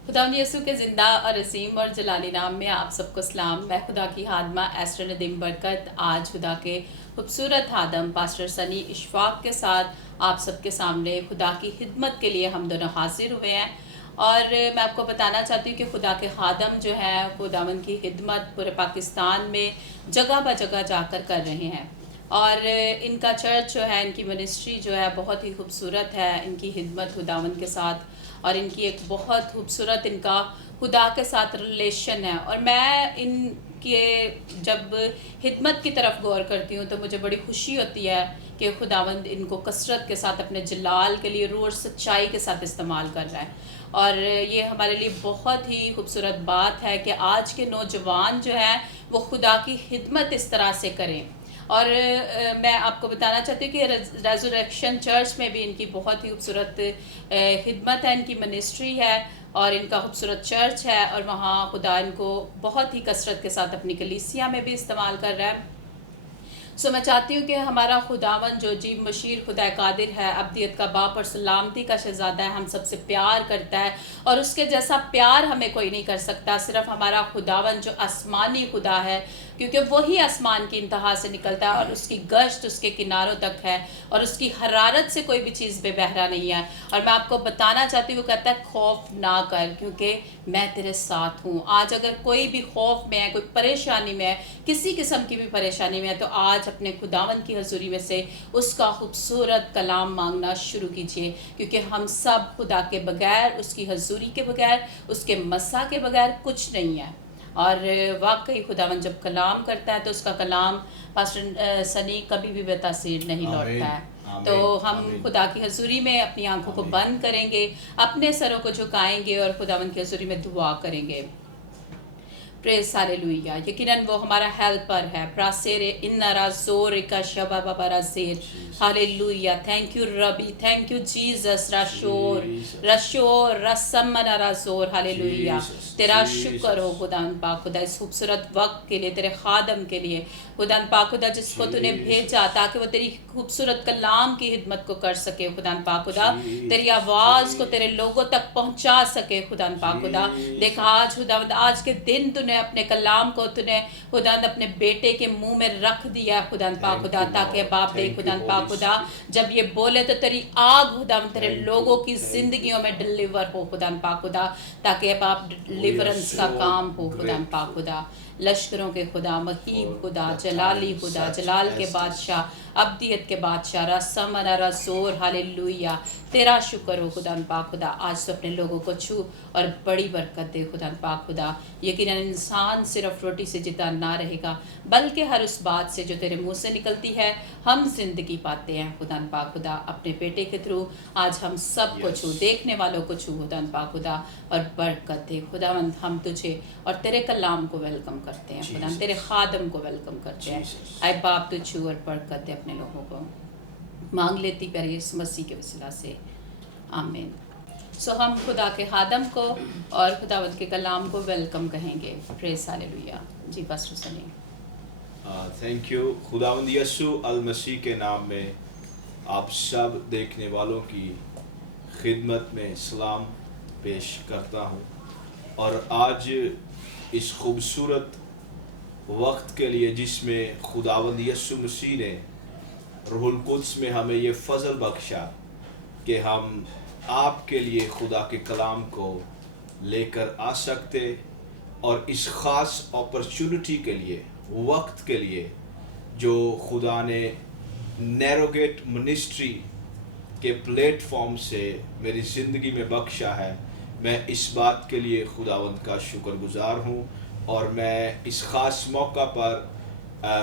खुदावंद यीशु के ज़िंदा और असीम और जलाली नाम में आप सबको सलाम। मैं खुदा की खादमा एस्टर नदीम बरकत आज खुदा के खूबसूरत खादम पास्टर सनी इशफाक के साथ आप सबके सामने खुदा की खिदमत के लिए हम दोनों हाजिर हुए हैं। और मैं आपको बताना चाहती हूँ कि खुदा के खादम जो है खुदावंद की खिदमत पूरे पाकिस्तान में जगह ब जगह जाकर कर रहे हैं। और इनका चर्च जो है, इनकी मिनिस्ट्री जो है बहुत ही खूबसूरत है। इनकी खिदमत खुदावंद के साथ और इनकी एक बहुत खूबसूरत इनका खुदा के साथ रिलेशन है। और मैं इनके जब खिदमत की तरफ गौर करती हूँ तो मुझे बड़ी खुशी होती है कि खुदावंद इनको कसरत के साथ अपने जलाल के लिए रूह और सच्चाई के साथ इस्तेमाल कर रहा है। और ये हमारे लिए बहुत ही खूबसूरत बात है कि आज के नौजवान जो हैं वो खुदा की खिदमत इस तरह से करें। और मैं आपको बताना चाहती हूँ कि रेजरेक्शन चर्च में भी इनकी बहुत ही खूबसूरत खिदमत है, इनकी मिनिस्ट्री है और इनका खूबसूरत चर्च है। और वहाँ खुदा इनको बहुत ही कसरत के साथ अपनी कलीसिया में भी इस्तेमाल कर रहा है। मैं चाहती हूँ कि हमारा खुदावन जो जी मशीर खुदा कादिर है, अब्दियत का बाप और सलामती का शहज़ादा है, हम सबसे प्यार करता है और उसके जैसा प्यार हमें कोई नहीं कर सकता, सिर्फ हमारा खुदावन जो आसमानी खुदा है, क्योंकि वही आसमान की इंतहा से निकलता है और उसकी गश्त उसके किनारों तक है और उसकी हरारत से कोई भी चीज़ बेबहरा नहीं है। और मैं आपको बताना चाहती हूँ, वो कहता है खौफ ना कर क्योंकि मैं तेरे साथ हूँ। आज अगर कोई भी खौफ में है, कोई परेशानी में है, किसी किस्म की भी परेशानी में है, तो आज अपने खुदावन की हजूरी में से उसका खूबसूरत कलाम मांगना शुरू कीजिए, क्योंकि हम सब खुदा के बगैर, उसकी हजूरी के बगैर, उसके मसा के बगैर कुछ नहीं है। और वाकई खुदावन जब कलाम करता है तो उसका कलाम पास्टर सनी कभी भी बेतासीर नहीं लौटता है। तो हम खुदा की हजूरी में अपनी आंखों को बंद करेंगे, अपने सरों को झुकाएंगे और खुदावन की हजूरी में दुआ करेंगे। Praise hallelujah. यकीनन वो हमारा हेल्पर है। प्रासेरे इन्नरा जोर का शबा बाबा सेर। हालेलुया। थैंक यू रबी, थैंक यू जीसस। राशोर रशोर रसमना राजोर। हालेलुया। तेरा शुक्र हो खुदान पाक खुदा इस खूबसूरत वक्त के लिए, तेरे खादम के लिए खुदान पाक खुदा, जिसको तूने भेजा ताकि वो तेरी खूबसूरत कलाम की खिदमत को कर सके खुदान पाक खुदा, तेरी आवाज़ को तेरे लोगों तक पहुंचा सके खुदान पाक खुदा। देखा आज खुदावंद, आज के दिन तूने अपने कलाम को तूने खुदावंद अपने बेटे के मुंह में रख दिया खुदान पाक खुदा, ताकि बाप दे खुदान पाक खुदा जब ये बोले तो तेरी आग खुदावंद तेरे लोगों की जिंदगियों में डिलीवर हो खुदान पाक खुदा, ताकि बाप डिलीवरेंस का काम हो खुदान पाक खुदा। लश्करों के खुदा, महीब खुदा, जलाली खुदा, जलाल के बादशाह, अब्दियत के बादशाह, रसमना रसूर। हालेलुया। तेरा शुक्र हो खुदा पाक खुदा, आज तो अपने लोगों को छू और बड़ी बरकत दे खुदा पाक खुदा। यकीनन इंसान सिर्फ रोटी से जिंदा ना रहेगा, बल्कि हर उस बात से जो तेरे मुंह से निकलती है हम जिंदगी पाते हैं खुदा पाक खुदा। अपने बेटे के थ्रू आज हम सब को छू, देखने वालों को छू खुदा पाक खुदा और बरकत दे खुदावंद। हम तुझे और तेरे कलाम को वेलकम करते हैं खुदा, तेरे खादम को वेलकम करते हैं। आए बाप तू छू और बरकत दे अपने लोगों को, मांग लेती प्यारे यीशु मसीह के वसीला से, आमीन। हम खुदा के खादम को और खुदावंद के कलाम को वेलकम कहेंगे। Praise hallelujah. जी पास्टर सनी। Thank you. खुदावंद यीशु अल मसीह के नाम में आप सब देखने वालों की खिदमत में सलाम पेश करता हूँ। और आज इस खूबसूरत वक्त के लिए जिसमें खुदावंद यीशु मसीह ने रूहुल कुद्स में हमें ये फजल बख्शा कि हम आपके लिए खुदा के कलाम को लेकर आ सकते, और इस ख़ास अपॉर्चुनिटी के लिए, वक्त के लिए जो खुदा ने नैरोगेट मिनिस्ट्री के प्लेटफॉर्म से मेरी ज़िंदगी में बख्शा है, मैं इस बात के लिए खुदावंद का शुक्रगुजार हूँ। और मैं इस ख़ास मौका पर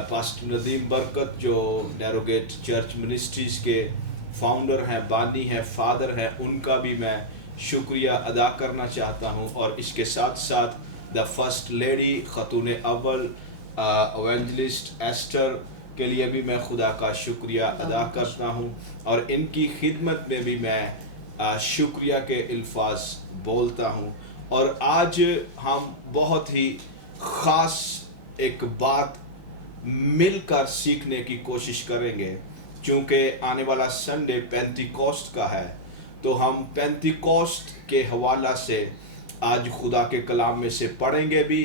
पास्टर नदीम बरकत जो नैरोगेट चर्च मिनिस्ट्रीज़ के फाउंडर हैं, बानी हैं, फादर हैं, उनका भी मैं शुक्रिया अदा करना चाहता हूँ। और इसके साथ साथ द फर्स्ट लेडी ख़तून अव्वल एवेंजलिस्ट एस्टर के लिए भी मैं खुदा का शुक्रिया अदा करता हूँ। और इनकी खिदमत में भी मैं शुक्रिया के अल्फाज बोलता हूँ। और आज हम बहुत ही ख़ास एक बात मिलकर सीखने की कोशिश करेंगे, क्योंकि आने वाला संडे पेंटिकॉस्ट का है। तो हम पेंटिकॉस्ट के हवाला से आज खुदा के कलाम में से पढ़ेंगे भी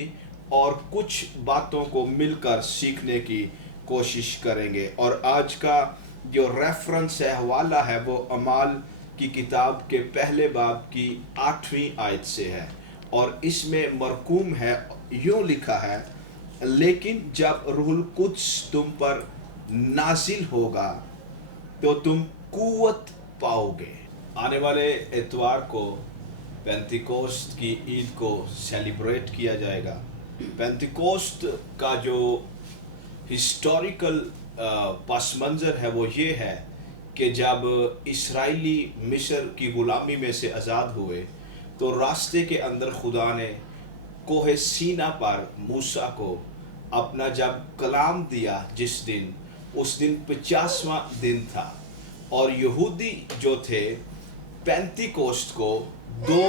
और कुछ बातों को मिलकर सीखने की कोशिश करेंगे। और आज का जो रेफरेंस है, हवाला है, वो अमाल की किताब के पहले बाब की 8वीं आयत से है। और इसमें मरकूम है, यूँ लिखा है, लेकिन जब रूहुल कुद्स तुम पर नाजिल होगा तो तुम कुव्वत पाओगे। आने वाले इतवार को पेंतिकोस्त की ईद को सेलिब्रेट किया जाएगा। पेंतिकोस्त का जो हिस्टोरिकल पस मंज़र है वो ये है कि जब इस्राएली मिस्र की ग़ुलामी में से आज़ाद हुए तो रास्ते के अंदर खुदा ने कोहे सीना पर मूसा को अपना जब कलाम दिया, जिस दिन, उस दिन 50वां दिन था। और यहूदी जो थे पेंतिकोस्त को दो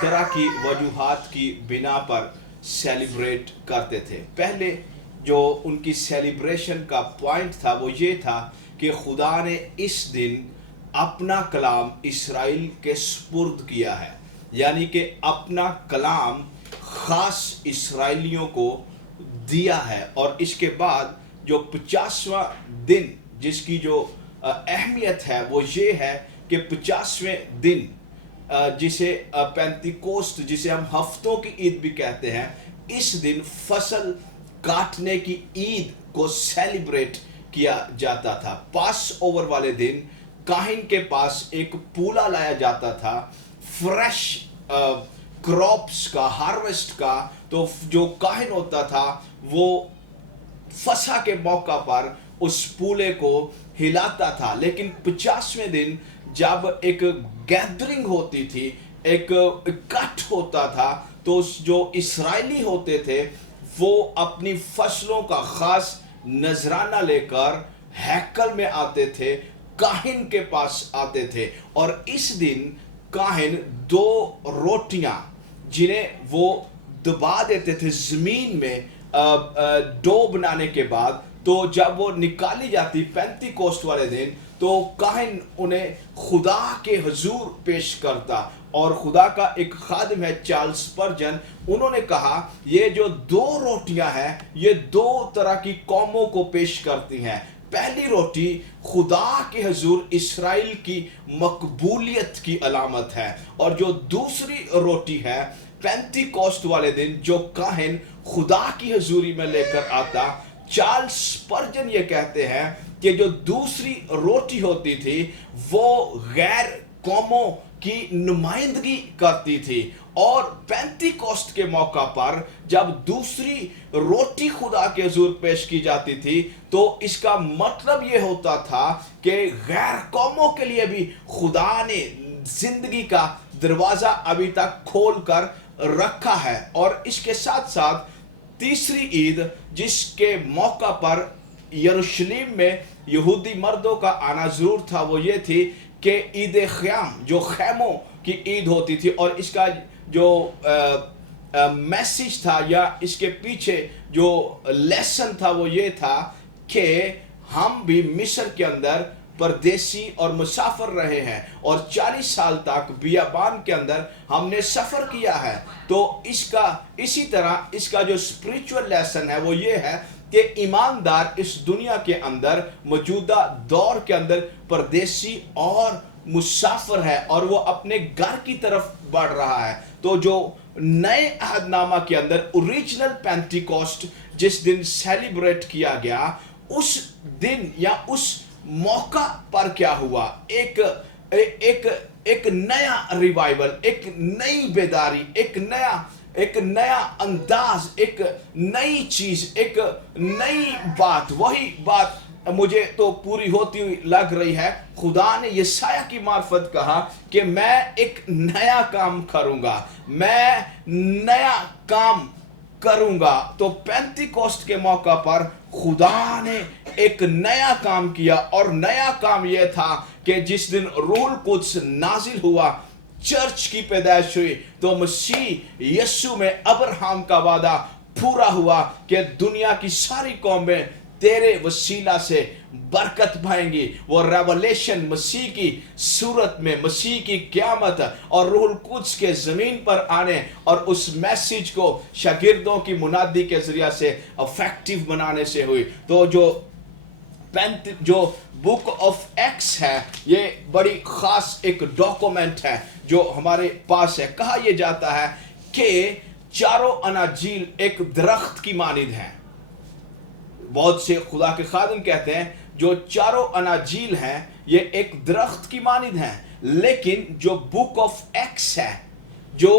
तरह की वजूहात की बिना पर सेलिब्रेट करते थे। पहले जो उनकी सेलिब्रेशन का पॉइंट था वो ये था कि खुदा ने इस दिन अपना कलाम इसराइल के सुपुर्द किया है, यानी कि अपना कलाम ख़ास इसराइलियों को दिया है। और इसके बाद जो 50वां दिन, जिसकी जो अहमियत है वो ये है कि 50वें दिन जिसे पेंतिकोस्त, जिसे हम हफ्तों की ईद भी कहते हैं, इस दिन फसल काटने की ईद को सेलिब्रेट किया जाता था। पास ओवर वाले दिन काहिन के पास एक पूला लाया जाता था फ्रेश क्रॉप्स का, हार्वेस्ट का। तो जो काहिन होता था वो फसह के मौका पर उस पूले को हिलाता था। लेकिन 50वें दिन जब एक गैदरिंग होती थी, एक इकट्ठ होता था, तो जो इस्राएली होते थे वो अपनी फसलों का खास नजराना लेकर हैकल में आते थे, काहिन के पास आते थे। और इस दिन काहिन 2 रोटियां जिन्हें वो दबा देते थे ज़मीन में डो बनाने के बाद, तो जब वो निकाली जाती पेंतिकोस्त वाले दिन, तो काहिन उन्हें खुदा के हुजूर पेश करता। और खुदा का एक खादिम है चार्ल्स स्पर्जन, उन्होंने कहा ये जो 2 रोटियां हैं ये 2 तरह की कौमों को पेश करती हैं। पहली रोटी खुदा के हुजूर इस्राइल की मकबूलियत की अलामत है, और जो दूसरी रोटी है पेंतिकोस्त वाले दिन जो काहिन खुदा की हुजूरी में लेकर आता, चार्ल्स स्पर्जन ये कहते हैं कि जो दूसरी रोटी होती थी वो गैर कौमों की नुमाइंदगी करती थी। और पेंतिकोस्त के मौका पर जब दूसरी रोटी खुदा के हुजूर पेश की जाती थी, तो इसका मतलब ये होता था कि गैर कौमों के लिए भी खुदा ने जिंदगी का दरवाज़ा अभी तक खोल कर रखा है। और इसके साथ साथ तीसरी ईद जिसके मौका पर यरूशलेम में यहूदी मर्दों का आना ज़रूर था, वो ये थी कि ईद ख़याम, जो खैमों की ईद होती थी। और इसका जो मैसेज था या इसके पीछे जो लेसन था वो ये था कि हम भी मिस्र के अंदर परदेसी और मुसाफिर रहे हैं और 40 साल तक बियाबान के अंदर हमने सफ़र किया है। तो इसी तरह इसका जो स्पिरिचुअल लेसन है वो ये है कि ईमानदार इस दुनिया के अंदर मौजूदा दौर के अंदर परदेसी और मुसाफिर है और वो अपने घर की तरफ बढ़ रहा है। तो जो नए अहदनामा के अंदर ओरिजिनल पेंटिकोस्ट जिस दिन सेलिब्रेट किया गया, उस दिन या उस मौका पर क्या हुआ, एक नया रिवाइवल, एक नई बेदारी, एक नया अंदाज, एक नई चीज, एक नई बात। वही बात मुझे तो पूरी होती हुई लग रही है। खुदा ने यशायाह की मार्फत कहा कि मैं एक नया काम करूंगा, मैं नया काम करूंगा। तो पेंटिकोस्ट के मौका पर खुदा ने एक नया काम किया और नया काम यह था कि जिस दिन रूहुल कुद्स नाजिल हुआ, चर्च की पैदाइश हुई, तो मसीह यीशु में अब्राहम का वादा पूरा हुआ कि दुनिया की सारी कौमें तेरे वसीला से बरकत पाएंगी। वो रेवलेशन मसीह की सूरत में, मसीह की क़यामत और रूहुल कुद्स के ज़मीन पर आने और उस मैसेज को शागिर्दों की मुनादी के ज़रिए से इफेक्टिव बनाने से हुई। तो जो बुक ऑफ एक्स है, ये बड़ी ख़ास एक डॉक्यूमेंट है जो हमारे पास है। कहा यह जाता है कि चारों अनाजील एक दरख्त की मानिंद हैं। बहुत से खुदा के खादिम कहते हैं जो चारों अनाजील हैं ये एक दरख्त की मानिंद हैं, लेकिन जो बुक ऑफ एक्स है, जो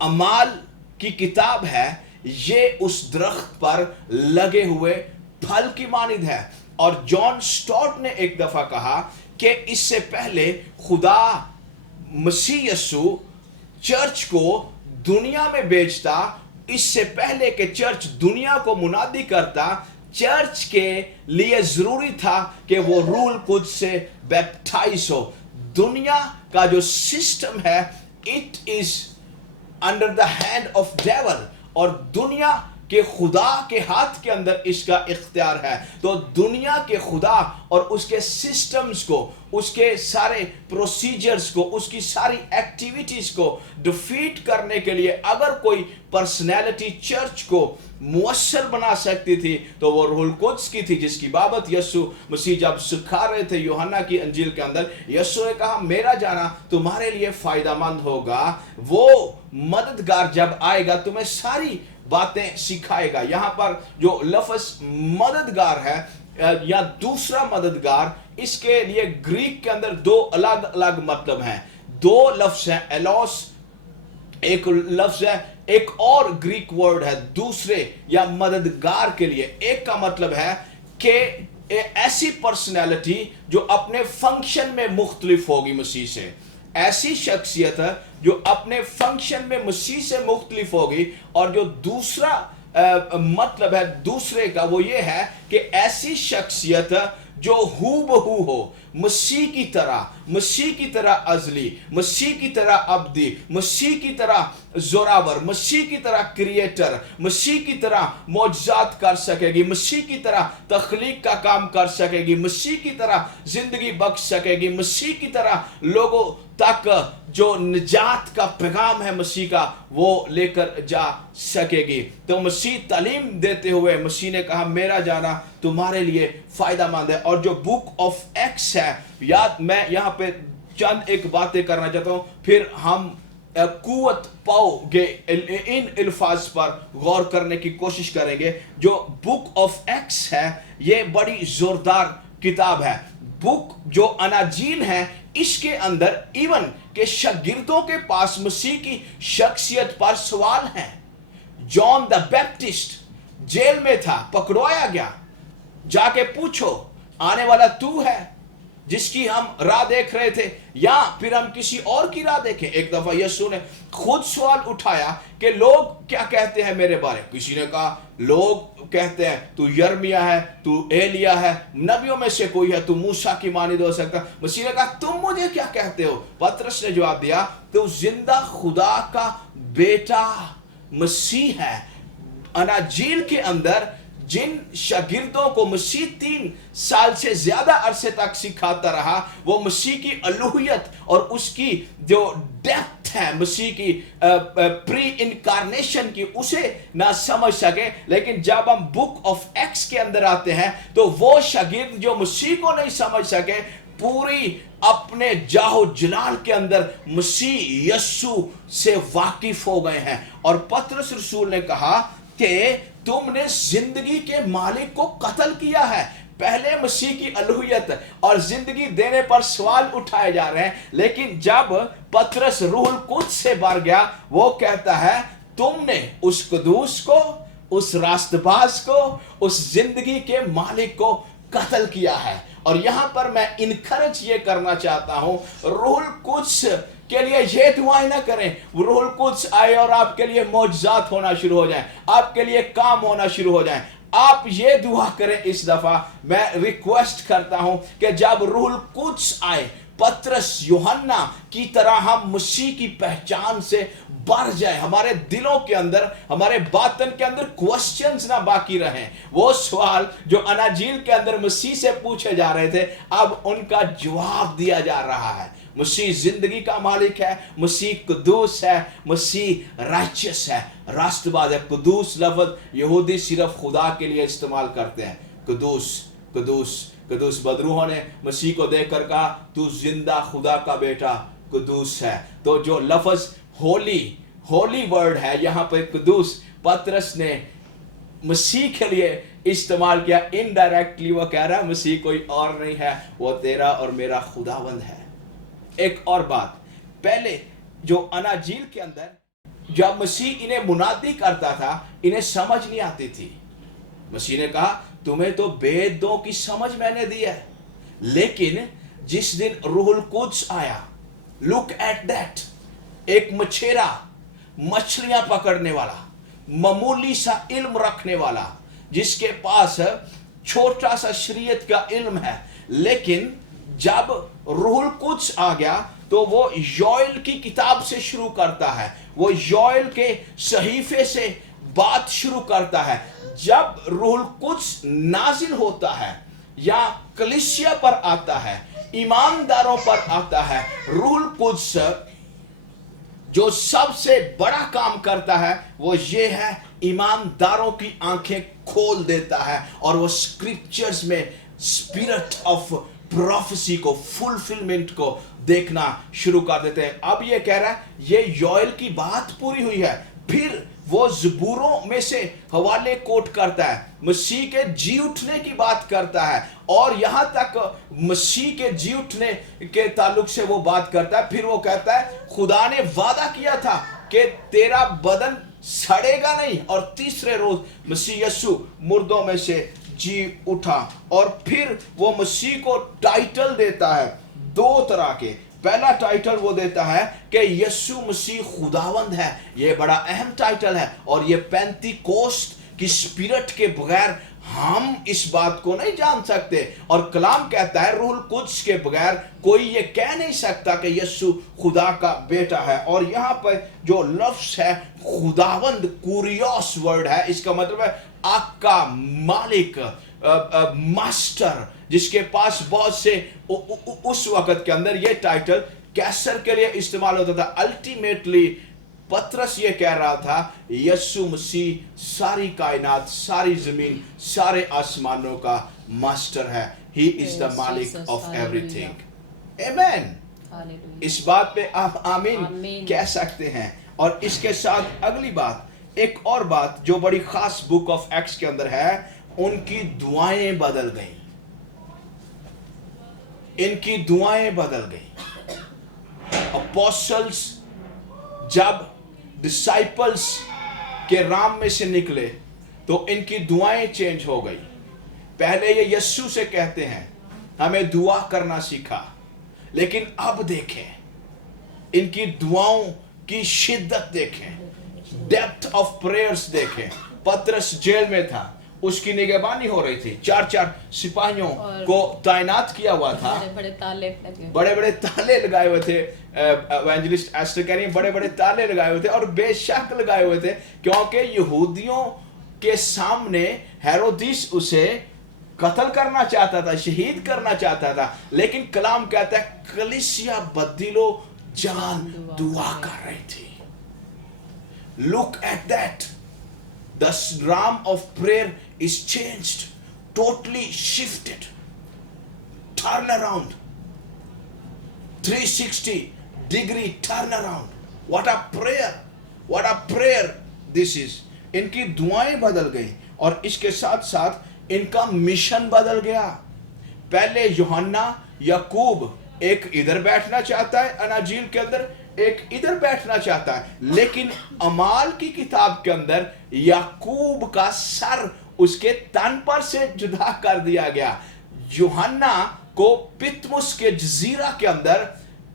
अमाल की किताब है, ये उस दरख्त पर लगे हुए फल की मानिंद है। और जॉन स्टॉट ने एक दफा कहा कि इससे पहले खुदा मसीह यीशु चर्च को दुनिया में भेजता, इससे पहले कि चर्च दुनिया को मुनादी करता, चर्च के लिए जरूरी था कि वो रूहुल कुद्स से बैप्टाइज हो। दुनिया का जो सिस्टम है, it is under the hand of devil, और दुनिया के खुदा के हाथ के अंदर इसका इख्तियार है। तो दुनिया के खुदा और उसके सिस्टम्स को, उसके सारे प्रोसीजर्स को, उसकी सारी एक्टिविटीज को डिफीट करने के लिए अगर कोई पर्सनैलिटी चर्च को मुअस्सर बना सकती थी तो वो रूहुल कुद्स की थी, जिसकी बाबत यीशु मसीह जब सिखा रहे थे यूहन्ना की अंजील के अंदर, यीशु ने कहा मेरा जाना तुम्हारे लिए फायदेमंद होगा। वो मददगार जब आएगा तुम्हें सारी बातें सिखाएगा। यहाँ पर जो लफ्ज़ मददगार है या दूसरा मददगार, इसके लिए ग्रीक के अंदर दो अलग अलग मतलब हैं। दो लफ्ज़ हैं, एलोस एक लफ्ज़ है, एक और ग्रीक वर्ड है दूसरे या मददगार के लिए। एक का मतलब है कि ऐसी पर्सनैलिटी जो अपने फंक्शन में मुख्तलिफ होगी मसीह से, ऐसी शख्सियत है जो अपने फंक्शन में मसीह से मुख्तलिफ होगी। और जो दूसरा मतलब है दूसरे का, वो ये है कि ऐसी शख्सियत जो हूबहू हो, मसीह की तरह अज़ली, मसीह की तरह अब्दी, मसीह की तरह जोरावर, मसीह की तरह क्रिएटर, मसीह की तरह मौजज़ात कर सकेगी, मसीह की तरह तख्लीक का काम कर सकेगी, मसीह की तरह जिंदगी बख्श सकेगी, मसीह की तरह लोगों तक जो निजात का पैगाम है मसीह का वो लेकर जा सकेगी। तो मसीह तालीम देते हुए मसीह ने कहा मेरा जाना तुम्हारे लिए फायदेमंद है। और जो बुक ऑफ एक्स है, याद मैं यहाँ पे चंद एक बातें करना चाहता हूँ, फिर हम कुव्वत पाओगे इन अल्फाज पर गौर करने की कोशिश करेंगे। जो बुक ऑफ एक्स है ये बड़ी जोरदार किताब है। बुक जो अनाजील है, इसके अंदर इवन के शागिर्दों के पास मसीह की शख्सियत पर सवाल हैं। जॉन द बैप्टिस्ट जेल में था, पकड़वाया गया, जाके पूछो आने वाला तू है जिसकी हम राह देख रहे थे, या फिर हम किसी और की राह देखें। एक दफा यीशु ने खुद सवाल उठाया कि लोग क्या कहते हैं मेरे बारे में। किसी ने कहा लोग कहते हैं तू यर्मिया है, तू एलिया है, नबियों में से कोई है, तू मूसा की मानिंद हो सकता। मसीह ने कहा तुम मुझे क्या कहते हो? पतरस ने जवाब दिया तू जिंदा खुदा का बेटा मसीह है। अनाजील के अंदर जिन शागिर्दों को मसीह 3 साल से ज्यादा अरसे तक सिखाता रहा, वो मसीह की अलूहियत और उसकी जो डेप्थ है मसीह की प्री इनकारनेशन की, उसे ना समझ सके। लेकिन जब हम बुक ऑफ एक्स के अंदर आते हैं तो वो शागिर्द जो मसीह को नहीं समझ सके, पूरी अपने जाहो जलाल के अंदर मसीह यीशु से वाकिफ हो गए हैं। और पतरस रसूल ने कहा कि तुमने जिंदगी के मालिक को कत्ल किया है। पहले मसीह की अलूहियत और जिंदगी देने पर सवाल उठाए जा रहे हैं, लेकिन जब पतरस रूहुल कुद्स से भर गया, वो कहता है तुमने उस कुदूस को, उस रास्तबाज को, उस जिंदगी के मालिक को कत्ल किया है। और यहां पर मैं इनकरेज ये करना चाहता हूं, रूहुल कुद्स के लिए ये दुआएं ना करें रूहुल कुद्स आए और आपके लिए मौजज़ात होना शुरू हो जाएं, आपके लिए काम होना शुरू हो जाएं। आप ये दुआ करें। इस दफा मैं रिक्वेस्ट करता हूं कि जब रूहुल कुद्स आए, पतरस यूहन्ना की तरह हम मसीह की पहचान से बढ़ जाए, हमारे दिलों के अंदर, हमारे बातन के अंदर क्वेश्चंस ना बाकी रहें। वो सवाल जो अनाजील के अंदर मसीह से पूछे जा रहे थे, अब उनका जवाब दिया जा रहा है। मसीह जिंदगी का मालिक है, मसीह कुदूस है, मसीह राइचियस है, राष्ट्रवाद है। कुदूस लफ्ज यहूदी सिर्फ खुदा के लिए इस्तेमाल करते हैं। कुदूस कुदूस कुदूस। बदरूहों ने मसीह को देखकर कहा, तू जिंदा खुदा का बेटा कुदूस है। तो जो लफ्ज होली वर्ड है यहाँ पे कुदूस, पतरस ने मसीह के लिए इस्तेमाल किया। इनडायरेक्टली वो कह रहा है मसीह कोई और नहीं है, वो तेरा और मेरा खुदावंद है। एक और बात, पहले जो अनाजील के अंदर जब मसीह इन्हें मुनादी करता था, इन्हें समझ नहीं आती थी। मसीह ने कहा, तुम्हें तो वेदों की समझ मैंने दी है, लेकिन जिस दिन रूहुल कुद्स आया, लुक एट दैट, एक मछेरा, मछलियां पकड़ने वाला, मामूली सा इल्म रखने वाला, जिसके पास छोटा सा शरीयत का इल्म है, लेकिन जब रूहुल कुद्स आ गया तो वो योएल की किताब से शुरू करता है, वो योएल के सहीफे से बात शुरू करता है। जब रूहुल कुद्स नाजिल होता है या कलीसिया पर आता है, ईमानदारों पर आता है, रूहुल कुद्स जो सबसे बड़ा काम करता है वो ये है, ईमानदारों की आंखें खोल देता है और वो स्क्रिप्चर्स में स्पिरिट ऑफ प्रोफेसी को, फुलफिलमेंट को देखना शुरू कर देते हैं। अब ये कह रहा है ये योएल की बात पूरी हुई है। फिर वो ज़बूरों में से हवाले कोट करता है, मसीह के जी उठने की बात करता है, और यहां तक मसीह के जी उठने के ताल्लुक से वो बात करता है। फिर वो कहता है खुदा ने वादा किया था कि तेरा बदन सड़ेगा नहीं, और तीसरे रोज मसीह यीशु मुर्दों में से जी उठा। और फिर वो मसीह को टाइटल देता है दो तरह के। पहला टाइटल वो देता है कि यीशु मसीह खुदावंद है, ये बड़ा अहम टाइटल है, और ये पेंतीकोस्त की स्पिरिट के बगैर हम इस बात को नहीं जान सकते। और कलाम कहता है रूहुल कुद्स के बगैर कोई ये कह नहीं सकता कि यीशु खुदा का बेटा है। और यहाँ पर जो लफ्ज है खुदावंद, कुरियोस वर्ड है, इसका मतलब है आपका मालिक, मास्टर, जिसके पास बहुत से उस वक्त के अंदर ये टाइटल कैसर के लिए इस्तेमाल होता था। अल्टीमेटली पतरस ये कह रहा था यीशु मसीह सारी कायनात, सारी जमीन, सारे आसमानों का मास्टर है। ही इज द मालिक ऑफ एवरीथिंग। आमेन। इस बात पे आप आमीन कह सकते हैं। और इसके साथ अगली बात, एक और बात जो बड़ी खास बुक ऑफ एक्ट्स के अंदर है, उनकी दुआएं बदल गई, इनकी दुआएं बदल गई। अपोस्टल्स जब डिसाइपल्स के राम में से निकले तो इनकी दुआएं चेंज हो गई। पहले ये यीशु से कहते हैं हमें दुआ करना सीखा, लेकिन अब देखें इनकी दुआओं की शिद्दत, देखें डेप्थ ऑफ प्रेयर्स देखें। पतरस जेल में था, उसकी निगहबानी हो रही थी, 4 सिपाहियों को तैनात किया हुआ था, बड़े बड़े ताले लगाए हुए थे। एवेंजलिस्ट एस्टर कह रही है बड़े बड़े ताले लगाए हुए थे, और बेशक लगाए हुए थे, क्योंकि यहूदियों के सामने हेरोदिस उसे कत्ल करना चाहता था, शहीद करना चाहता था। लेकिन कलाम कहता है कलीसिया बदिलो जान दुआ कर रही थी। Look at that, the realm of prayer is changed, totally shifted, turn around, 360-degree turn around. What a prayer, what a prayer this is. इनकी दुआएं बदल गई, और इसके साथ साथ इनका मिशन बदल गया। पहले यूहन्ना, याकूब, एक इधर बैठना चाहता है अनाजील के अंदर, एक इधर बैठना चाहता है, लेकिन अमाल की किताब के अंदर याकूब का सर उसके तन पर से जुदा कर दिया गया। यूहन्ना को पितमुस के जजीरा के अंदर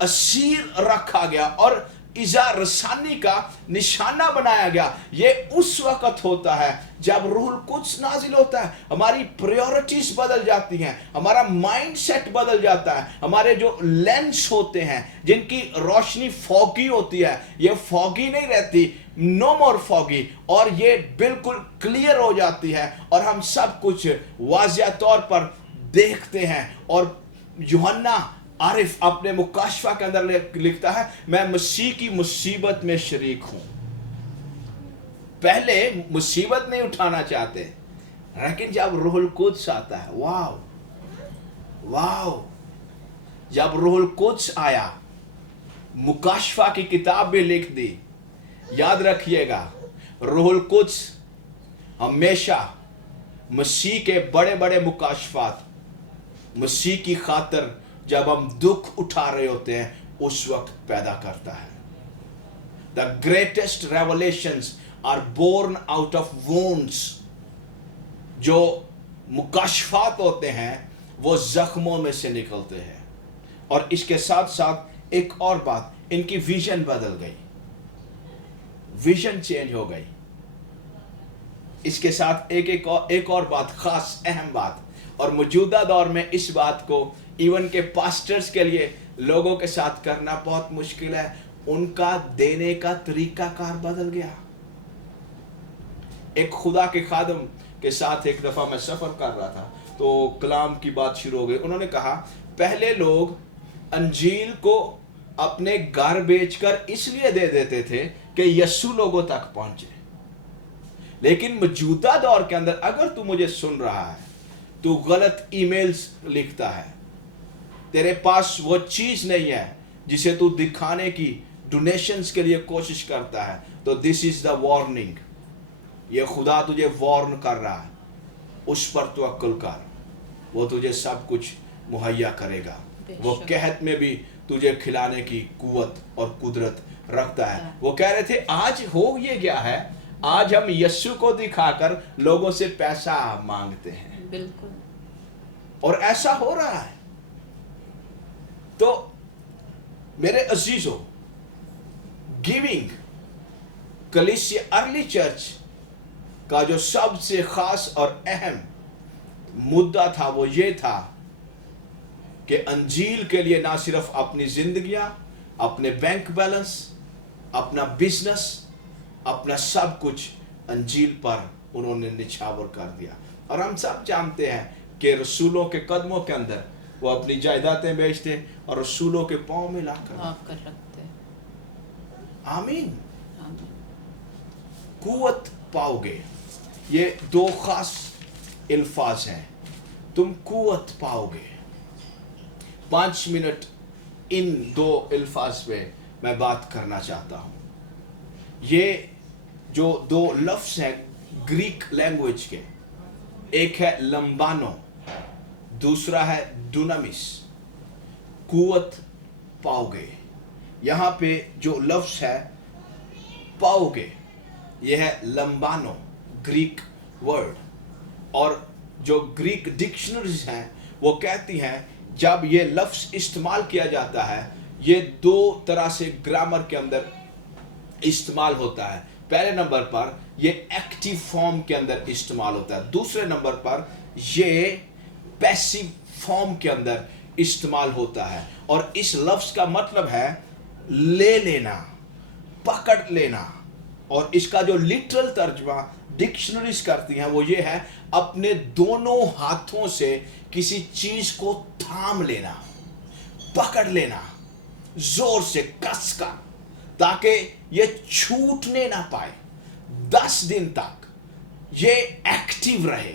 असीर रखा गया, और इज़ा रसानी का निशाना बनाया गया। ये उस वक्त होता है जब रूहुल कुद्स नाजिल होता है, हमारी प्रायोरिटीज बदल जाती हैं, हमारा माइंड सेट बदल जाता है, हमारे जो लेंस होते हैं जिनकी रोशनी फॉगी होती है, ये फॉगी नहीं रहती, नो मोर फॉगी, और ये बिल्कुल क्लियर हो जाती है और हम सब कुछ वाज़िया तौर पर देखते हैं। और यूहन्ना आरिफ अपने मुकाशफा के अंदर लिखता है, मैं मसीह की मुसीबत में शरीक हूं। पहले मुसीबत नहीं उठाना चाहते, लेकिन जब रूहुल कुद्स आता है, वाओ वाओ, जब रूहुल कुद्स आया, मुकाशफा की किताब भी लिख दी। याद रखिएगा, रूहुल कुद्स हमेशा मसीह के बड़े बड़े मुकाशफात, मसीह की खातिर जब हम दुख उठा रहे होते हैं उस वक्त पैदा करता है। The greatest revelations are born out of wounds। जो मुकाशफात होते हैं वो जख्मों में से निकलते हैं। और इसके साथ साथ एक और बात, इनकी विजन बदल गई, विजन चेंज हो गई। इसके साथ एक और बात, खास अहम बात, और मौजूदा दौर में इस बात को इवन के पास्टर्स के लिए लोगों के साथ करना बहुत मुश्किल है, उनका देने का तरीका कार बदल गया। एक खुदा के खादम के साथ एक दफा मैं सफर कर रहा था तो कलाम की बात शुरू हो गई। उन्होंने कहा, पहले लोग अंजील को अपने घर बेचकर इसलिए दे देते थे कि यीशु लोगों तक पहुंचे, लेकिन मौजूदा दौर के अंदर अगर तू मुझे सुन रहा है, तू गलत ईमेल्स लिखता है, तेरे पास वो चीज नहीं है जिसे तू दिखाने की डोनेशंस के लिए कोशिश करता है, तो दिस इज द वार्निंग। ये खुदा तुझे वार्न कर रहा है, उस पर तू अक्ल कर, वो तुझे सब कुछ मुहैया करेगा। वो कहत में भी तुझे खिलाने की कुव्वत और कुदरत रखता है। वो कह रहे थे आज हो ये गया है, आज हम यीशु को दिखाकर लोगों से पैसा मांगते हैं। बिल्कुल। और ऐसा हो रहा है। तो मेरे अजीजों, गिविंग कलीसिया अर्ली चर्च का जो सबसे खास और अहम मुद्दा था वो ये था कि अंजील के लिए ना सिर्फ अपनी जिंदगियां, अपने बैंक बैलेंस, अपना बिजनेस, अपना सब कुछ अंजील पर उन्होंने निछावर कर दिया। और हम सब जानते हैं कि रसूलों के कदमों के अंदर वो अपनी जायदादें बेचते और रसूलों के पांव में लाकर रखते। आमीन। कुव्वत पाओगे, ये दो खास अल्फाज हैं, तुम कुव्वत पाओगे। 5 मिनट इन दो अल्फाज पे मैं बात करना चाहता हूं। ये जो दो लफ्ज हैं ग्रीक लैंग्वेज के, एक है लंबानो, दूसरा है दुनामिस। कुव्वत पाओगे, यहां पे जो लफ्ज है पाओगे, यह है लंबानो, ग्रीक वर्ड। और जो ग्रीक डिक्शनरीज हैं वो कहती हैं जब ये लफ्ज इस्तेमाल किया जाता है, ये दो तरह से ग्रामर के अंदर इस्तेमाल होता है। पहले नंबर पर ये एक्टिव फॉर्म के अंदर इस्तेमाल होता है, दूसरे नंबर पर ये पैसिव फॉर्म के अंदर इस्तेमाल होता है। और इस लफ्ज का मतलब है ले लेना, पकड़ लेना। और इसका जो लिटरल तर्जमा डिक्शनरीज करती हैं वो ये है अपने दोनों हाथों से किसी चीज को थाम लेना, पकड़ लेना, जोर से कसकर, ताकि ये छूटने ना पाए। 10 दिन तक ये एक्टिव रहे,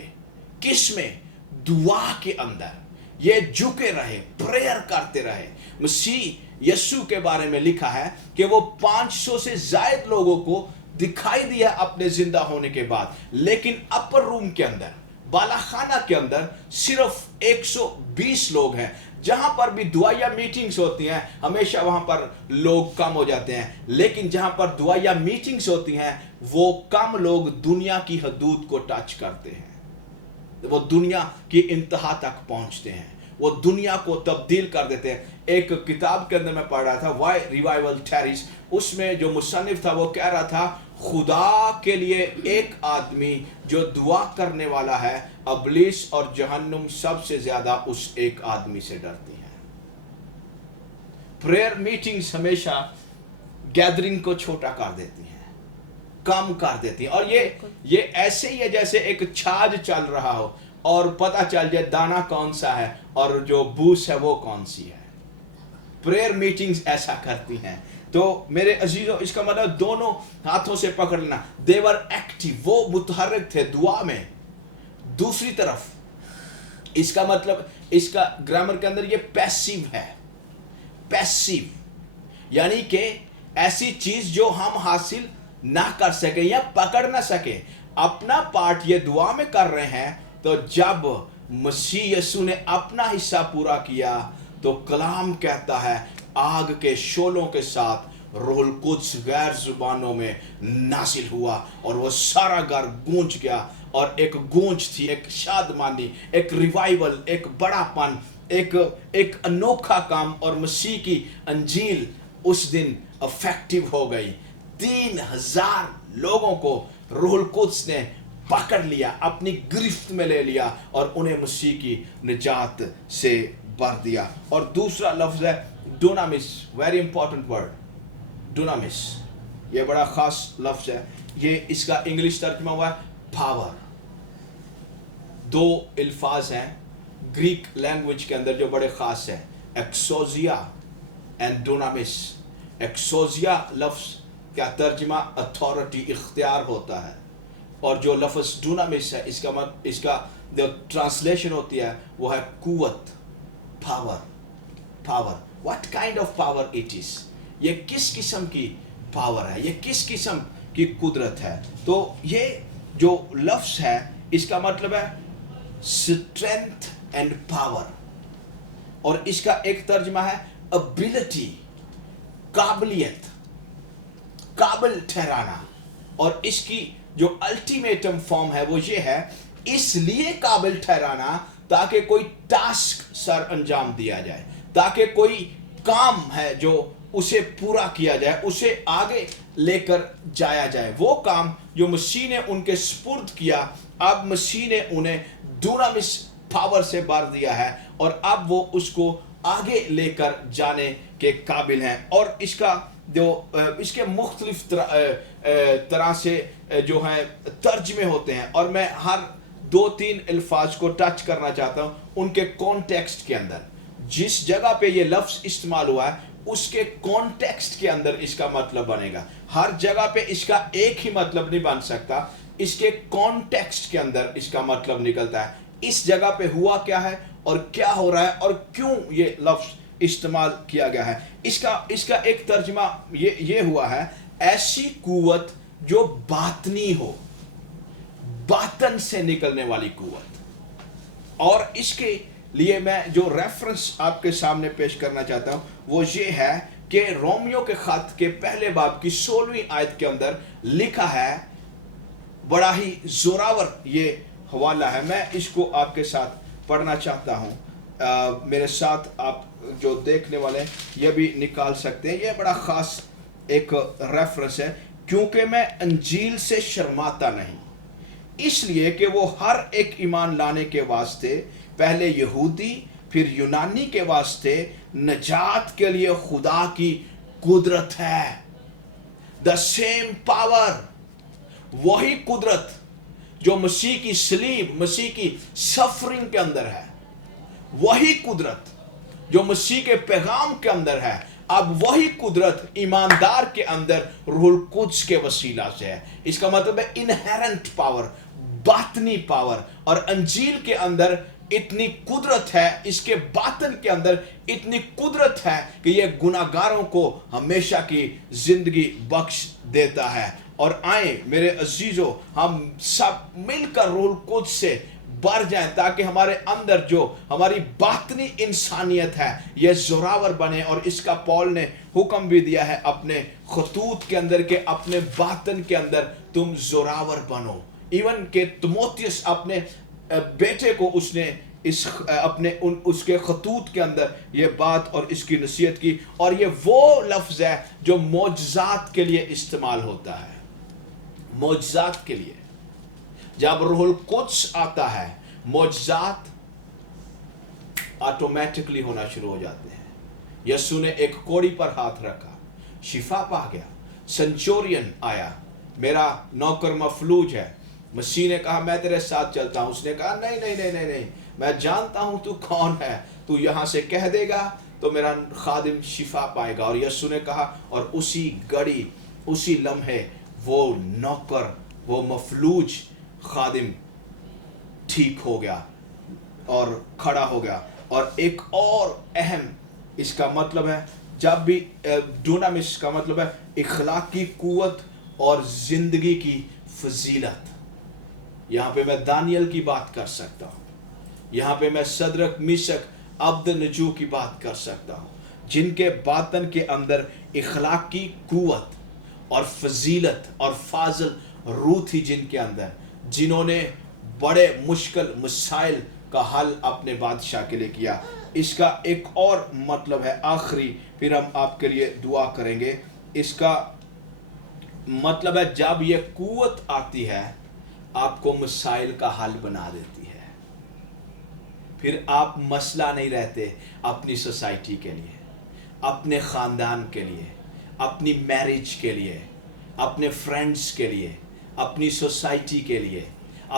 किसमें? दुआ के अंदर ये झुके रहे, प्रेयर करते रहे। मसीह यीशु के बारे में लिखा है कि वो 500 से ज्यादा लोगों को दिखाई दिया अपने जिंदा होने के बाद, लेकिन अपर रूम के अंदर, बालाखाना के अंदर सिर्फ 120 लोग हैं। जहां पर भी दुआया मीटिंग्स होती हैं हमेशा वहां पर लोग कम हो जाते हैं, लेकिन जहां पर दुआया मीटिंग्स होती हैं वो कम लोग दुनिया की हदूद को टच करते हैं, वो दुनिया की इंतहा तक पहुंचते हैं। وہ دنیا کو تبدیل کر دیتے ہیں. ایک کتاب کے اندر میں پڑھ رہا تھا وائی ریوائول ٹیریز، اس میں جو مصنف تھا وہ کہہ رہا تھا خدا کے لیے ایک آدمی جو دعا کرنے والا ہے، ابلیس اور جہنم سب سے زیادہ اس ایک آدمی سے ڈرتی ہیں. پریئر میٹنگز ہمیشہ گیدرنگ کو چھوٹا کر دیتی ہیں، کم کر دیتی ہیں، اور یہ ایسے ہی ہے جیسے ایک چھاج چل رہا ہو اور پتہ چل جائے دانا کون سا ہے اور جو بوس ہے وہ کون سی ہے. پریئر میٹنگز ایسا کرتی ہیں. تو میرے عزیزو، اس کا مطلب دونوں ہاتھوں سے پکڑ لینا. they were active، وہ متحرک تھے دعا میں. دوسری طرف اس کا مطلب، اس کا گرامر کے اندر یہ پیسیو ہے. پیسیو یعنی کہ ایسی چیز جو ہم حاصل نہ کر سکیں یا پکڑ نہ سکیں، اپنا پارٹ یہ دعا میں کر رہے ہیں. تو جب مسیح یسوع نے اپنا حصہ پورا کیا تو کلام کہتا ہے آگ کے شعلوں کے ساتھ روح القدس غیر زبانوں میں نازل ہوا اور وہ سارا گھر گونج گیا. اور ایک گونج تھی، ایک شادمانی، ایک ریوائول، ایک بڑا پن، ایک انوکھا کام. اور مسیح کی انجیل اس دن افیکٹو ہو گئی. 3000 لوگوں کو روح القدس نے پکڑ لیا، اپنی گرفت میں لے لیا اور انہیں مسیح کی نجات سے بھر دیا. اور دوسرا لفظ ہے ڈونامس. ویری امپورٹنٹ ورڈ ڈونامس. یہ بڑا خاص لفظ ہے. یہ اس کا انگلش ترجمہ ہوا ہے پاور. 2 الفاظ ہیں گریک لینگویج کے اندر جو بڑے خاص ہیں، ایکسوزیا اینڈ ڈونامس. ایکسوزیا لفظ کا ترجمہ اتھارٹی، اختیار ہوتا ہے، اور جو لفظ ڈونامس ہے اس کا جو ٹرانسلیشن ہوتی ہے وہ ہے قوت، power. Power, what kind of power it is. یہ کس قسم کی پاور ہے، یہ کس قسم کی قدرت ہے. تو یہ جو لفظ ہے اس کا مطلب ہے اسٹرینتھ اینڈ پاور، اور اس کا ایک ترجمہ ہے ابیلٹی، قابلیت، قابل ٹھہرانا. اور اس کی جو الٹیمیٹم فارم ہے وہ یہ ہے، اس لیے قابل ٹھہرانا تاکہ کوئی ٹاسک سر انجام دیا جائے، تاکہ کوئی کام ہے جو اسے پورا کیا جائے، اسے آگے لے کر جایا جائے. وہ کام جو مسیح نے ان کے سپرد کیا، اب مسیح نے انہیں ڈونامس پاور سے بھر دیا ہے اور اب وہ اس کو آگے لے کر جانے کے قابل ہیں. اور اس کا جو اس کے مختلف طرح سے جو ہیں ترجمے ہوتے ہیں، اور میں ہر 2-3 الفاظ کو ٹچ کرنا چاہتا ہوں ان کے کانٹیکسٹ کے اندر. جس جگہ پہ یہ لفظ استعمال ہوا ہے اس کے کانٹیکسٹ کے اندر اس کا مطلب بنے گا. ہر جگہ پہ اس کا ایک ہی مطلب نہیں بن سکتا، اس کے کانٹیکسٹ کے اندر اس کا مطلب نکلتا ہے. اس جگہ پہ ہوا کیا ہے اور کیا ہو رہا ہے اور کیوں یہ لفظ استعمال کیا گیا ہے. اس کا ایک ترجمہ یہ ہوا ہے، ایسی قوت جو باطنی ہو، باطن سے نکلنے والی قوت. اور اس کے لیے میں جو ریفرنس آپ کے سامنے پیش کرنا چاہتا ہوں وہ یہ ہے کہ رومیو کے خط کے پہلے باب کی 16ویں آیت کے اندر لکھا ہے، بڑا ہی زوراور یہ حوالہ ہے. میں اس کو آپ کے ساتھ پڑھنا چاہتا ہوں. میرے ساتھ آپ جو دیکھنے والے ہیں یہ بھی نکال سکتے ہیں. یہ بڑا خاص ایک ریفرنس ہے. کیونکہ میں انجیل سے شرماتا نہیں، اس لیے کہ وہ ہر ایک ایمان لانے کے واسطے، پہلے یہودی پھر یونانی کے واسطے نجات کے لیے خدا کی قدرت ہے. دا سیم پاور، وہی قدرت جو مسیح کی صلیب، مسیح کی سفرنگ کے اندر ہے، وہی قدرت جو مسیح کے پیغام کے اندر ہے، اب وہی قدرت ایماندار کے اندر روح القدس کے وسیلہ سے ہے. اس کا مطلب ہے انہیرنٹ پاور، باطنی پاور. اور انجیل کے اندر اتنی قدرت ہے، اس کے باطن کے اندر اتنی قدرت ہے کہ یہ گناہگاروں کو ہمیشہ کی زندگی بخش دیتا ہے. اور آئیں میرے عزیزو، ہم سب مل کر روح القدس سے بڑھ جائیں تاکہ ہمارے اندر جو ہماری باطنی انسانیت ہے یہ زوراور بنے. اور اس کا پول نے حکم بھی دیا ہے اپنے خطوط کے اندر کہ اپنے باطن کے اندر تم زوراور بنو. ایون کہ تموتھیوس اپنے بیٹے کو اس نے اپنے اس کے خطوط کے اندر یہ بات اور اس کی نصیحت کی. اور یہ وہ لفظ ہے جو معجزات کے لیے استعمال ہوتا ہے. معجزات کے لیے جب روح القدس آتا ہے معجزات آٹومیٹکلی ہونا شروع ہو جاتے ہیں. یسوع نے ایک کوڑی پر ہاتھ رکھا, شفا پا گیا. سنچورین آیا, میرا نوکر مفلوج ہے. مسیح نے کہا میں تیرے ساتھ چلتا ہوں. اس نے کہا نہیں نہیں نہیں نہیں نہیں, میں جانتا ہوں تو کون ہے, تو یہاں سے کہہ دے گا تو میرا خادم شفا پائے گا. اور یسوع نے کہا, اور اسی گھڑی اسی لمحے وہ نوکر, وہ مفلوج خادم ٹھیک ہو گیا اور کھڑا ہو گیا. اور ایک اور اہم اس کا مطلب ہے, جب بھی ڈونامس کا مطلب ہے اخلاقی قوت اور زندگی کی فضیلت. یہاں پہ میں دانیل کی بات کر سکتا ہوں, یہاں پہ میں صدرک میشک عبد نجو کی بات کر سکتا ہوں, جن کے باطن کے اندر اخلاقی قوت اور فضیلت اور فاضل روح تھی جن کے اندر, جنہوں نے بڑے مشکل مسائل کا حل اپنے بادشاہ کے لیے کیا. اس کا ایک اور مطلب ہے آخری, پھر ہم آپ کے لیے دعا کریں گے. اس کا مطلب ہے جب یہ قوت آتی ہے آپ کو مسائل کا حل بنا دیتی ہے. پھر آپ مسئلہ نہیں رہتے اپنی سوسائٹی کے لیے, اپنے خاندان کے لیے, اپنی میرج کے لیے, اپنے فرینڈز کے لیے, اپنی سوسائٹی کے لیے,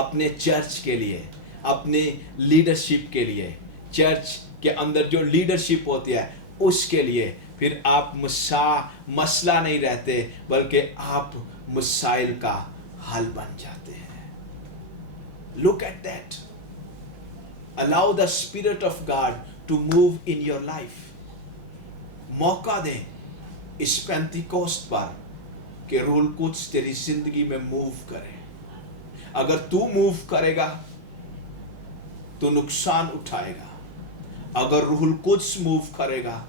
اپنے چرچ کے لیے, اپنے لیڈرشپ کے لیے, چرچ کے اندر جو لیڈرشپ ہوتی ہے اس کے لیے. پھر آپ مسئلہ نہیں رہتے بلکہ آپ مسائل کا حل بن جاتے ہیں. Look at that. Allow the Spirit of God to move in your life. موقع دیں اس پینتیکوسٹ پر کہ روح القدس تیری زندگی میں موو کرے. اگر تو موو کرے گا تو نقصان اٹھائے گا, اگر روح القدس موو کرے گا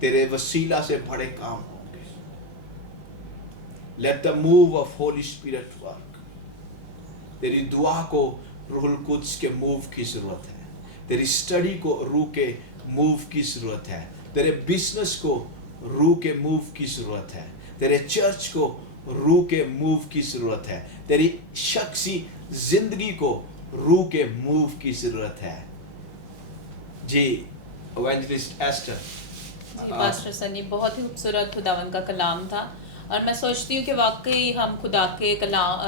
تیرے وسیلہ سے بڑے کام ہوں گے. Let the move of Holy Spirit work. تیری دعا کو روح القدس کے موو کی ضرورت ہے, تیری اسٹڈی کو روح کے موو کی ضرورت ہے, تیرے بزنس کو روح کے موو کی ضرورت ہے, تیرے چرچ کو روح کے موو کی ضرورت ہے, تیری شخصی زندگی کو روح کے موو کی ضرورت ہے. جی ایونجلسٹ ایسٹر. جی پاسٹر سنی, بہت ہی خوبصورت خداوند کا کلام تھا, اور میں سوچتی ہوں کہ واقعی ہم خدا کے کلام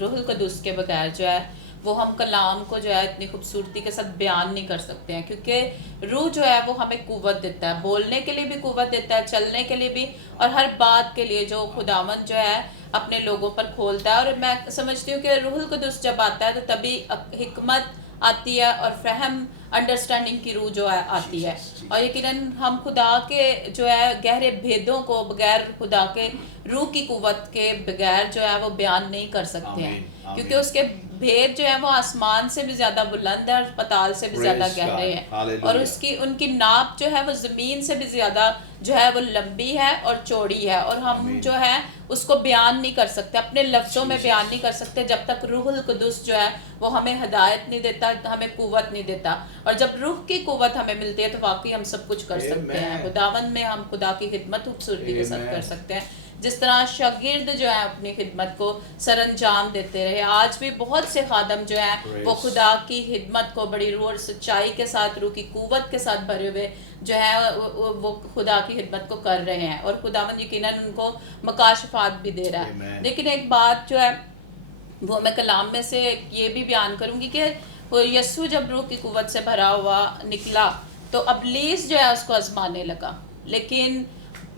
روح القدس کے بغیر جو ہے وہ ہم کلام کو جو ہے اتنی خوبصورتی کے ساتھ بیان نہیں کر سکتے ہیں, کیونکہ روح جو ہے وہ ہمیں قوت دیتا ہے, بولنے کے لیے بھی قوت دیتا ہے, چلنے کے لیے بھی, اور ہر بات کے لیے جو خداوند جو ہے اپنے لوگوں پر کھولتا ہے. اور میں سمجھتی ہوں کہ روح القدس جب آتا ہے تو تبھی حکمت آتی ہے اور فہم, انڈرسٹینڈنگ کی روح جو ہے آتی ہے. اور یقیناً ہم خدا کے جو ہے گہرے بھیدوں کو بغیر خدا کے روح کی قوت کے بغیر جو ہے وہ بیان نہیں کر سکتے ہیں, کیونکہ اس کے بھید جو ہے وہ آسمان سے بھی زیادہ بلند ہے اور پتال سے بھی زیادہ گہرے ہیں, اور اس کی ان کی ناپ جو ہے وہ زمین سے بھی زیادہ جو ہے وہ لمبی ہے اور چوڑی ہے, اور ہم جو ہے اس کو بیان نہیں کر سکتے, اپنے لفظوں میں بیان نہیں کر سکتے جب تک روح القدس جو ہے وہ ہمیں ہدایت نہیں دیتا, ہمیں قوت نہیں دیتا. اور جب روح کی قوت ہمیں ملتی ہے تو واقعی ہم سب کچھ کر سکتے ہیں. خداوند میں ہم خدا کی خدمت خوبصورتی کے ساتھ کر سکتے ہیں, جس طرح شاگرد جو ہے اپنی خدمت کو سر انجام دیتے رہے. آج بھی بہت سے خادم جو ہیں وہ خدا کی خدمت کو بڑی روح اور سچائی کے ساتھ, روح کی قوت کے ساتھ بھرے ہوئے جو ہے وہ خدا کی خدمت کو کر رہے ہیں, اور خداوند یقیناً ان کو مکاشفات بھی دے رہا ہے. لیکن ایک بات جو ہے وہ میں کلام میں سے یہ بھی بیان کروں گی کہ یسوع جب روح کی قوت سے بھرا ہوا نکلا تو ابلیس جو ہے اس کو آزمانے لگا, لیکن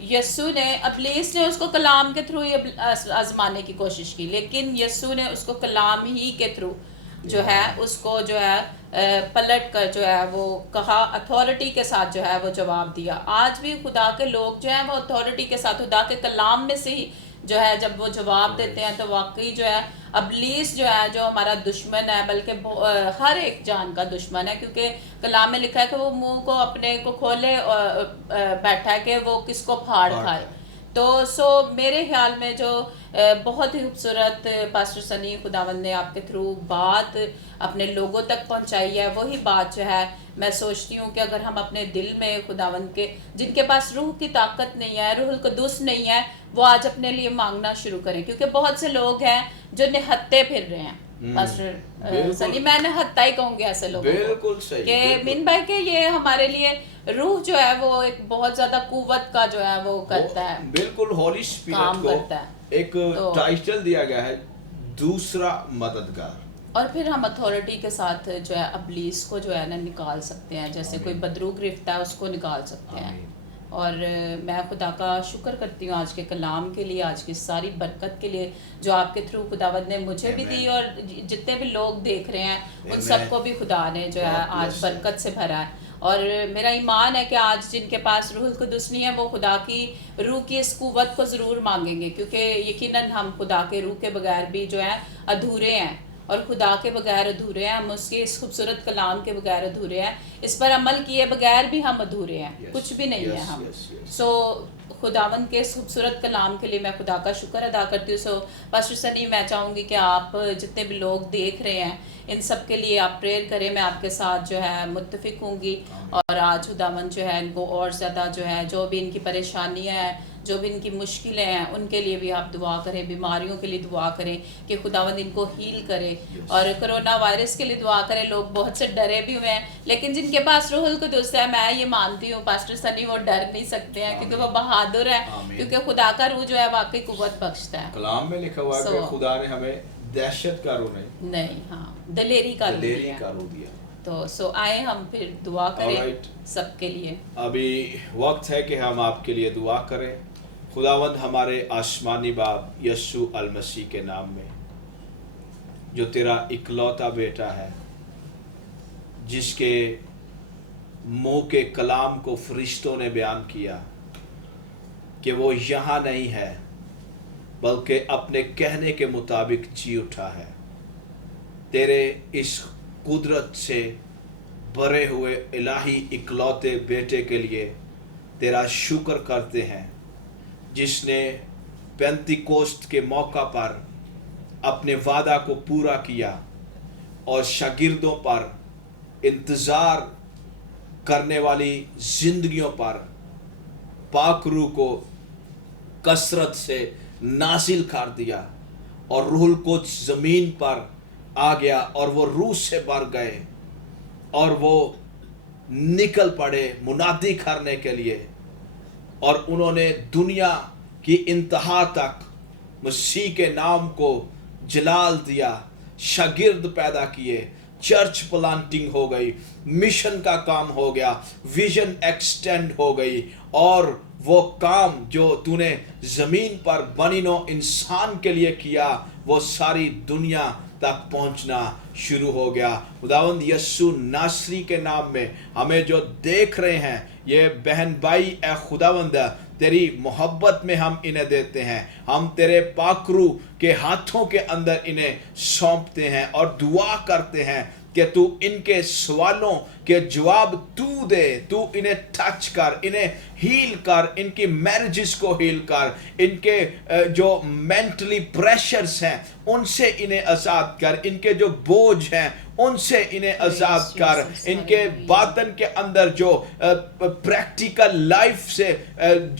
یسوع نے, ابلیس نے اس کو کلام کے تھرو ہی آزمانے کی کوشش کی, لیکن یسوع نے اس کو کلام ہی کے تھرو جو ہے اس کو جو ہے پلٹ کر جو ہے وہ کہا, اتھارٹی کے ساتھ جو ہے وہ جواب دیا. آج بھی خدا کے لوگ جو ہیں وہ اتھارٹی کے ساتھ خدا کے کلام میں سے ہی جو ہے جب وہ جواب دیتے ہیں تو واقعی جو ہے ابلیس جو ہے جو ہمارا دشمن ہے, بلکہ ہر ایک جان کا دشمن ہے, کیونکہ کلام میں لکھا ہے کہ وہ منہ کو اپنے کو کھولے بیٹھا ہے کہ وہ کس کو پھاڑ کھائے. سو میرے خیال میں جو بہت ہی خوبصورت پاسٹر سنی خداوند نے آپ کے تھرو بات اپنے لوگوں تک پہنچائی ہے، وہی بات جو ہے میں سوچتی ہوں کہ اگر ہم اپنے دل میں خداوند کے جن کے پاس روح کی طاقت نہیں ہے، روح القدس نہیں ہے، وہ آج اپنے لیے مانگنا شروع کریں، کیونکہ بہت سے لوگ ہیں جو نہتے پھر رہے ہیں۔ پاسٹر سنی میں نہتا ہی کہوں گی ایسے لوگوں کو بالکل صحیح، کہ مین بھائی کہ یہ ہمارے لیے روح جو ہے وہ ایک بہت زیادہ قوت کا جو ہے وہ کرتا ہے، بالکل ہولی اسپرٹ کام کو کرتا ہے۔ ایک ٹائٹل دیا گیا ہے دوسرا مددگار، اور پھر ہم اتھارٹی کے ساتھ جو ہے ابلیس کو جو ہے نا نکال سکتے ہیں، جیسے کوئی بدرو گرفت ہے اس کو نکال سکتے ہیں۔ اور میں خدا کا شکر کرتی ہوں آج کے کلام کے لیے، آج کی ساری برکت کے لیے جو آپ کے تھرو خداوند نے مجھے بھی دی، اور جتنے بھی لوگ دیکھ رہے ہیں ان سب کو بھی خدا نے جو ہے آج برکت سے بھرا ہے۔ اور میرا ایمان ہے کہ آج جن کے پاس روح القدس نہیں ہے وہ خدا کی روح کی اس قوت کو ضرور مانگیں گے، کیونکہ یقیناً ہم خدا کے روح کے بغیر بھی جو ہے ادھورے ہیں، اور خدا کے بغیر ادھورے ہیں، ہم اس کے اس خوبصورت کلام کے بغیر ادھورے ہیں، اس پر عمل کیے بغیر بھی ہم ادھورے ہیں، کچھ بھی نہیں ہے ہم۔ سو خداوند کے اس خوبصورت کلام کے لیے میں خدا کا شکر ادا کرتی ہوں۔ سو پاسٹر سنی میں چاہوں گی کہ آپ جتنے بھی لوگ دیکھ رہے ہیں ان سب کے لیے آپ پریئر کریں، میں آپ کے ساتھ جو ہے متفق ہوں گی، اور آج خداوند جو ہے ان کو اور زیادہ جو ہے جو بھی ان کی پریشانیاں ہیں، جو بھی ان کی مشکلیں ہیں، ان کے لیے بھی آپ دعا کریں، بیماریوں کے لیے دعا کریں کہ خداوند ان کو ہیل کرے، اور کرونا وائرس کے لیے دعا کریں۔ لوگ بہت سے ڈرے بھی ہوئے ہیں، لیکن جن کے پاس روح القدس ہے میں یہ مانتی ہوں پاسٹر سنی وہ ڈر نہیں سکتے ہیں، کیونکہ وہ بہادر ہے، کیونکہ خدا کا روح جو ہے واقعی قوت بخشتا ہے۔ کلام میں لکھا ہوا ہے کہ خدا نے ہمیں دہشت کا روح نہیں، ہاں دلیری کا روح دیا۔ تو آئے ہم پھر دعا کریں سب کے لیے۔ ابھی وقت ہے کہ ہم آپ کے لیے دعا کریں۔ خداوند ہمارے آسمانی باپ یسوع المسیح کے نام میں، جو تیرا اکلوتا بیٹا ہے، جس کے منہ کے کلام کو فرشتوں نے بیان کیا کہ وہ یہاں نہیں ہے بلکہ اپنے کہنے کے مطابق جی اٹھا ہے، تیرے اس قدرت سے بھرے ہوئے الہی اکلوتے بیٹے کے لیے تیرا شکر کرتے ہیں، جس نے پینتیکوست کے موقع پر اپنے وعدہ کو پورا کیا اور شاگردوں پر انتظار کرنے والی زندگیوں پر پاک روح کو کثرت سے نازل کر دیا، اور روح القدس زمین پر آ گیا اور وہ روح سے بھر گئے، اور وہ نکل پڑے منادی کرنے کے لیے، اور انہوں نے دنیا کی انتہا تک مسیح کے نام کو جلال دیا، شاگرد پیدا کیے، چرچ پلانٹنگ ہو گئی، مشن کا کام ہو گیا، ویژن ایکسٹینڈ ہو گئی، اور وہ کام جو تو نے زمین پر بنی نوع انسان کے لیے کیا وہ ساری دنیا تک پہنچنا شروع ہو گیا۔ خداوند یسوع ناصری کے نام میں ہمیں جو دیکھ رہے ہیں یہ بہن بھائی، اے خداوند تیری محبت میں ہم انہیں دیتے ہیں، ہم تیرے پاک روح کے ہاتھوں کے اندر انہیں سونپتے ہیں اور دعا کرتے ہیں کہ تو ان کے سوالوں کے جواب تو دے، تو انہیں ٹچ کر، انہیں ہیل کر، ان کی میرجز کو ہیل کر، ان کے جو مینٹلی پریشرز ہیں ان سے انہیں آزاد کر، ان کے جو بوجھ ہیں ان سے انہیں آزاد کر، ان کے باطن کے اندر جو پریکٹیکل لائف سے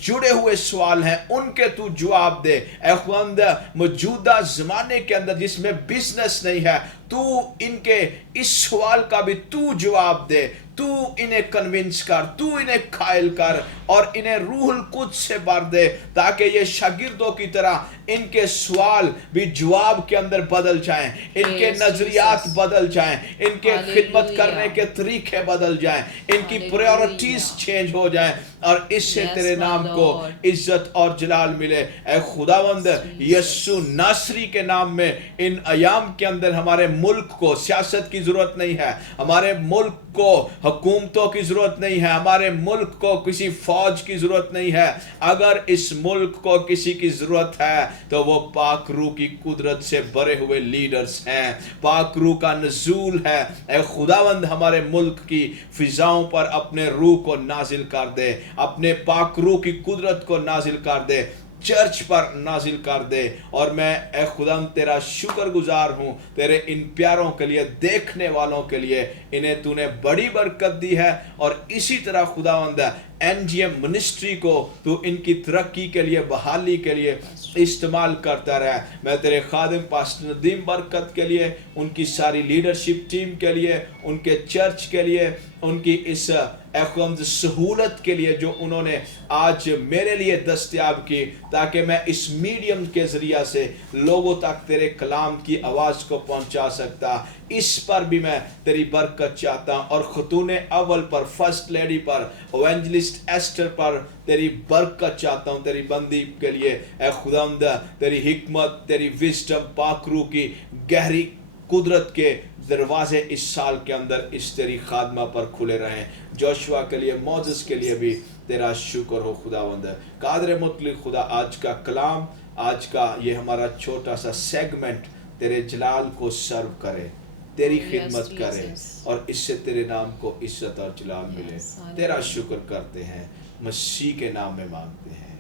جڑے ہوئے سوال ہیں ان کے تو جواب دے۔ اے خدا موجودہ زمانے کے اندر جس میں بزنس نہیں ہے، تو ان کے اس سوال کا بھی تو جواب دے، تو انہیں کنونس کر، تو انہیں قائل کر، اور انہیں روح القدس سے بھر دے تاکہ یہ شاگردوں کی طرح ان کے سوال بھی جواب کے اندر بدل جائیں، ان کے نظریات بدل جائیں، ان کے خدمت کرنے کے طریقے بدل جائیں، ان کی پریورٹیز چینج ہو جائیں، اور اس سے تیرے نام کو عزت اور جلال ملے۔ اے خداوند یسوع ناصری کے نام میں ان ایام کے اندر ہمارے ملک کو سیاست کی ضرورت نہیں ہے، ہمارے ملک کو حکومتوں کی ضرورت نہیں ہے، ہمارے ملک کو کسی فوج کی ضرورت نہیں ہے۔ اگر اس ملک کو کسی کی ضرورت ہے تو وہ پاک روح کی قدرت سے بھرے ہوئے لیڈرز ہیں، پاک روح کا نزول ہے۔ اے خداوند ہمارے ملک کی فضاؤں پر اپنے روح کو نازل کر دے، اپنے پاک روح کی قدرت کو نازل کر دے चर्च पर नाजिल कर दे। और मैं ए खुदाम तेरा शुक्रगुजार हूँ तेरे इन प्यारों के लिए, देखने वालों के लिए, इन्हें तूने बड़ी बरकत दी है। और इसी तरह खुदावंद एनजीएम मिनिस्ट्री को तू इनकी तरक्की के लिए, बहाली के लिए इस्तेमाल करता रहा। मैं तेरे खादिम पास्टर नदीम बरकत के लिए, उनकी सारी लीडरशिप टीम के लिए, उनके चर्च के लिए, उनकी इस सहूलत के लिए जो उन्होंने आज मेरे लिए दस्तयाब की, ताकि मैं इस मीडियम के ज़रिया से लोगों तक तेरे कलाम की आवाज़ को पहुंचा सकता। इस पर भी मैं तेरी बरकत चाहता हूँ। और खतूने अव्वल पर, फर्स्ट लेडी पर, एवेंजलिस्ट एस्टर पर तेरी बरकत चाहता हूँ तेरी बंदी के लिए। ए खुदावंद तेरी हिकमत, तेरी विजडम, पाकरू की गहरी कुदरत के दरवाजे इस साल के अंदर इस तेरी खादमा पर खुले रहें। जोशुआ के लिए, मोजेस के लिए भी तेरा शुक्र हो खुदावंद। कादर मुतलक खुदा, आज का कलाम, आज का ये हमारा छोटा सा सेगमेंट तेरे जलाल को सर्व करे, तेरी खिदमत करे, और इससे तेरे नाम को इज्जत और जलाल मिले। तेरा शुक्र करते हैं, मसीह के नाम में मांगते हैं,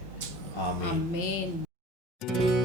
आमीन। आमीन।